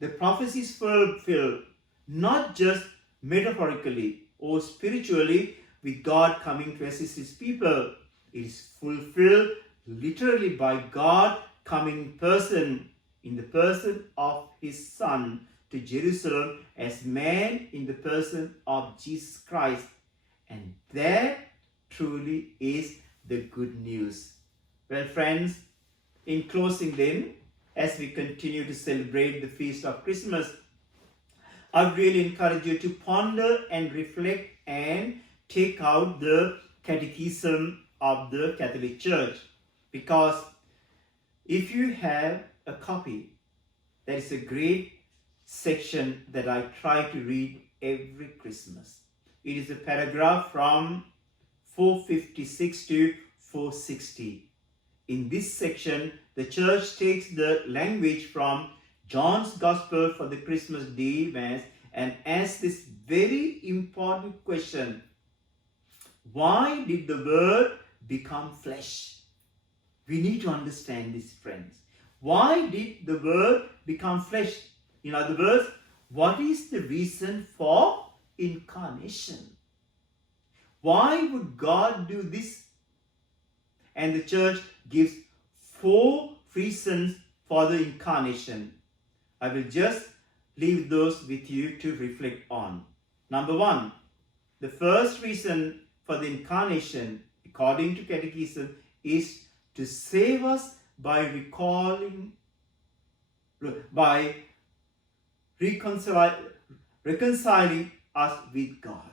the prophecies fulfilled, not just metaphorically or spiritually, with God coming to assist his people. It is fulfilled literally by God coming in the person of his Son to Jerusalem as man in the person of Jesus Christ. And that truly is the good news. Well, friends, in closing then, as we continue to celebrate the feast of Christmas, I really encourage you to ponder and reflect and take out the catechism of the Catholic Church. Because if you have a copy, that is a great section that I try to read every Christmas. It is a paragraph from 456 to 460. In this section, the Church takes the language from John's Gospel for the Christmas Day Mass and asks this very important question: why did the Word become flesh? We need to understand this, friends. Why did the Word become flesh? In other words, what is the reason for incarnation? Why would God do this? And the Church gives 4 reasons for the incarnation. I will just leave those with you to reflect on. Number 1, the first reason for the incarnation, according to Catechism, is to save us by reconciling us with God.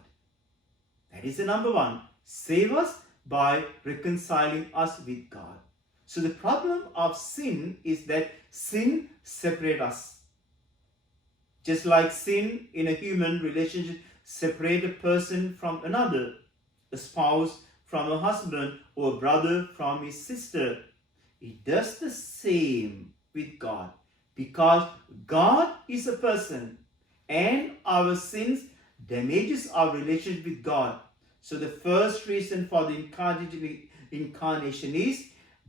That is the number 1. Save us by reconciling us with God. So the problem of sin is that sin separates us. Just like sin in a human relationship separates a person from another, a spouse from a husband or a brother from his sister, it does the same with God, because God is a person and our sins damages our relationship with God. So the first reason for the incarnation is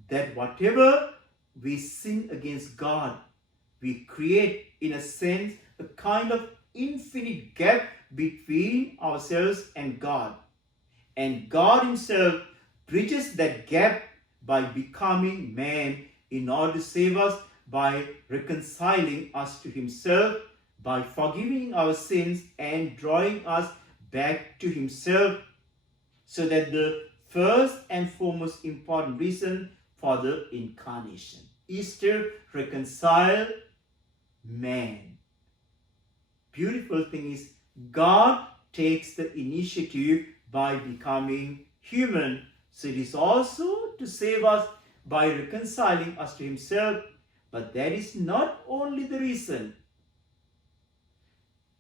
that whatever we sin against God, we create, in a sense, a kind of infinite gap between ourselves and God. And God himself bridges that gap by becoming man in order to save us, by reconciling us to himself, by forgiving our sins and drawing us back to himself. So that the first and foremost important reason for the incarnation is to reconcile man. Beautiful thing is, God takes the initiative by becoming human. So it is also to save us by reconciling us to himself. But that is not only the reason.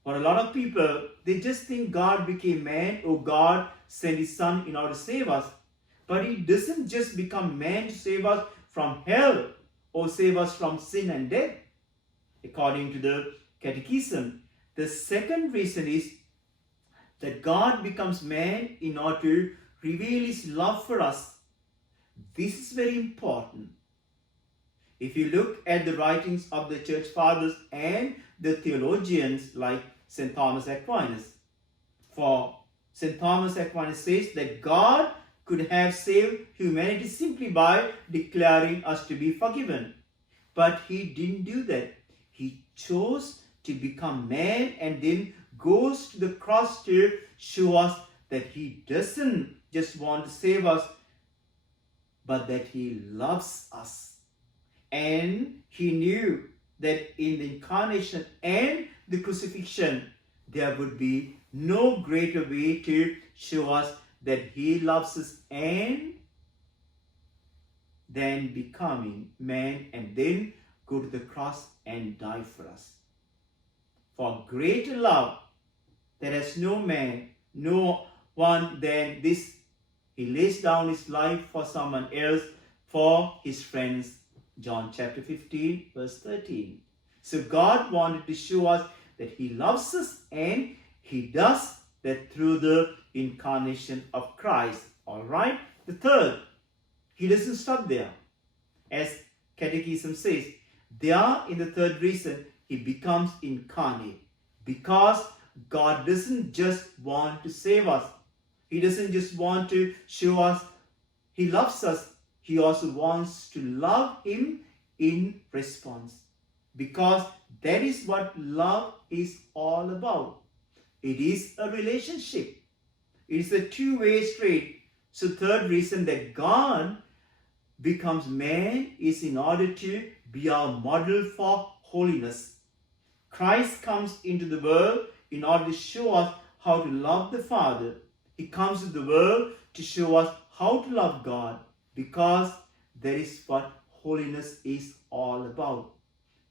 For a lot of people, they just think God became man or God sent his Son in order to save us. But he doesn't just become man to save us from hell or save us from sin and death. According to the Catechism, the second reason is that God becomes man in order to reveal his love for us. This is very important. If you look at the writings of the Church Fathers and the theologians like St. Thomas Aquinas, for St. Thomas Aquinas says that God could have saved humanity simply by declaring us to be forgiven. But he didn't do that. He chose to become man and then goes to the cross to show us that he doesn't just want to save us, but that he loves us. And he knew that in the incarnation and the crucifixion, there would be no greater way to show us that he loves us and then becoming man and then go to the cross and die for us. For greater love that has no man, no one, then this he lays down his life for someone else, for his friends. John chapter 15, verse 13. So God wanted to show us that he loves us, and he does that through the incarnation of Christ. All right. The third, he doesn't stop there. As Catechism says, there in the third reason, he becomes incarnate. Because God doesn't just want to save us. He doesn't just want to show us he loves us. He also wants to love him in response. Because that is what love is all about. It is a relationship. It is a two-way street. So third reason that God becomes man is in order to be our model for holiness. Christ comes into the world in order to show us how to love the Father. He comes into the world to show us how to love God, because that is what holiness is all about.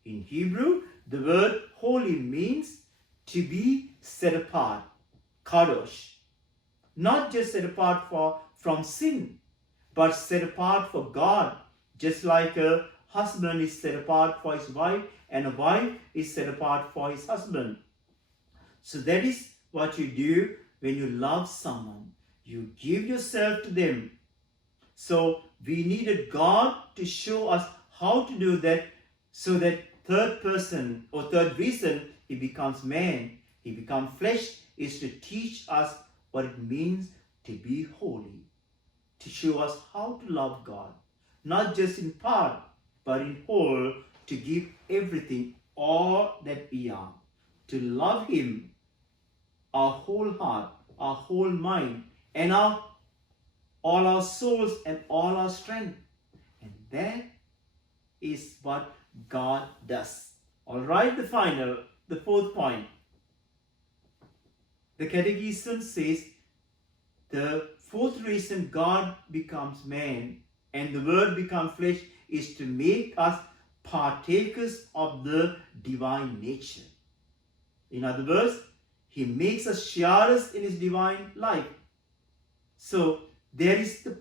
In Hebrew, the word holy means to be set apart, kadosh. Not just set apart from sin, but set apart for God, just like a husband is set apart for his wife and a wife is set apart for his husband. So that is what you do when you love someone. You give yourself to them. So we needed God to show us how to do that, so that third person or third reason he becomes man, he becomes flesh, is to teach us what it means to be holy, to show us how to love God, not just in part, but in whole, to give everything, all that we are, to love him, our whole heart, our whole mind, and all our souls and all our strength. And that is what God does. All right, the fourth point. The Catechism says the fourth reason God becomes man and the Word becomes flesh is to make us partakers of the divine nature. In other words, he makes us sharers in his divine life. So there is the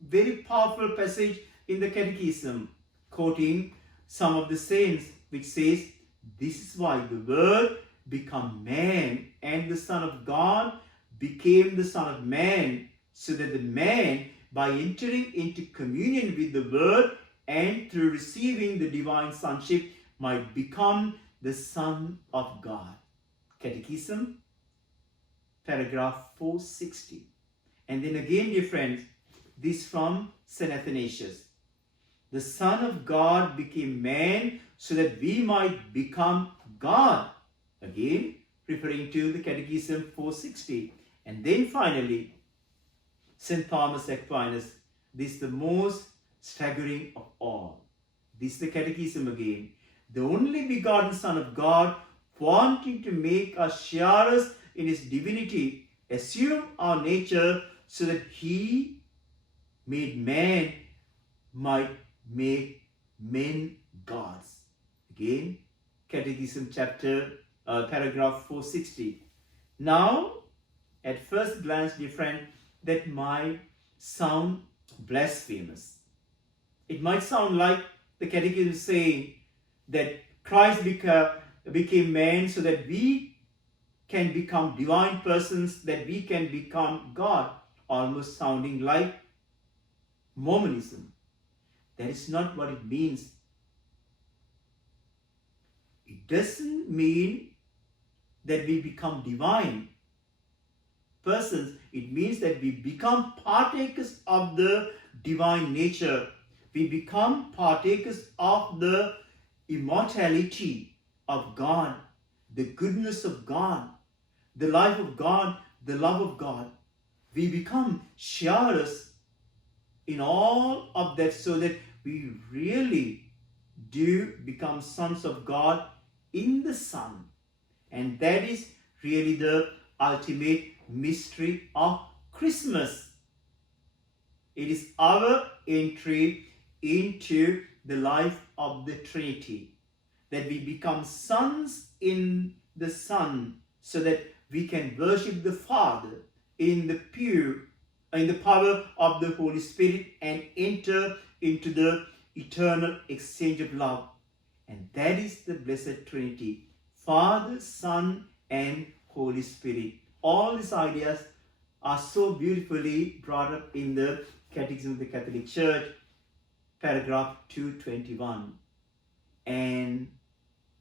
very powerful passage in the Catechism, quoting some of the saints, which says, this is why the Word became man and the Son of God became the Son of Man, so that the man, by entering into communion with the Word and through receiving the divine sonship, might become the Son of God. Catechism, paragraph 460. And then again, dear friends, this from St. Athanasius. The Son of God became man so that we might become God. Again, referring to the Catechism 460. And then finally, St. Thomas Aquinas. This is the most staggering of all. This is the Catechism again. The only begotten Son of God, wanting to make us sharers in his divinity, assumed our nature so that he made man might make men gods. Again, Catechism chapter, paragraph 460. Now, at first glance, dear friend, that might sound blasphemous. It might sound like the Catechism saying that Christ became man so that we can become divine persons, that we can become God, almost sounding like Mormonism. That is not what it means. It doesn't mean that we become divine persons. It means that we become partakers of the divine nature. We become partakers of the immortality of God, the goodness of God, the life of God, the love of God. We become sharers in all of that, so that we really do become sons of God in the Son. And that is really the ultimate mystery of Christmas. It is our entry into the life of the Trinity, that we become sons in the Son, so that we can worship the Father in the power of the Holy Spirit and enter into the eternal exchange of love. And that is the Blessed Trinity, Father, Son, and Holy Spirit. All these ideas are so beautifully brought up in the Catechism of the Catholic Church, paragraph 221. And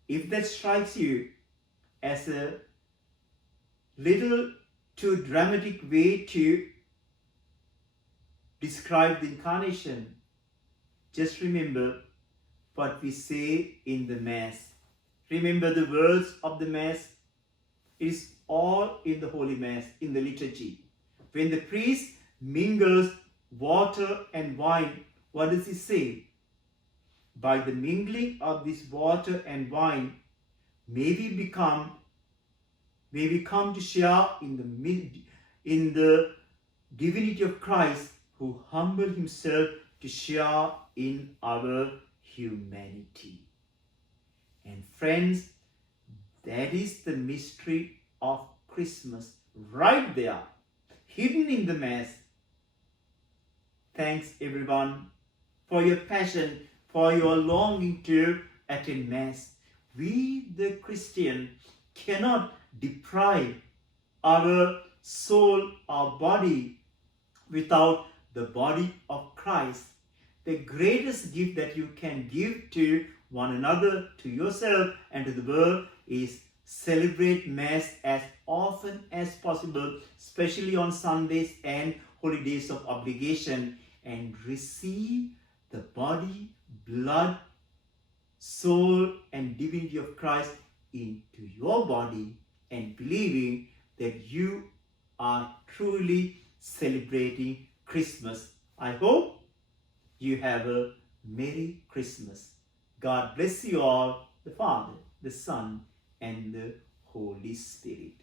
if that strikes you as a little too dramatic way to describe the Incarnation, just remember what we say in the Mass. Remember the words of the Mass. It is all in the Holy Mass, in the liturgy. When the priest mingles water and wine, what does he say? By the mingling of this water and wine, may we come to share in the divinity of Christ, who humbled himself to share in our humanity. And friends, that is the mystery of Christmas, right there, hidden in the Mass. Thanks everyone for your passion, for your longing to attend Mass. We, the Christian, cannot deprive our soul, our body, without the body of Christ. The greatest gift that you can give to one another, to yourself, and to the world is celebrate Mass as often as possible, especially on Sundays and holy days of obligation, and receive the body, blood, soul, and divinity of Christ into your body, and believing that you are truly celebrating Christmas. I hope you have a Merry Christmas. God bless you all, the Father, the Son, and the Holy Spirit.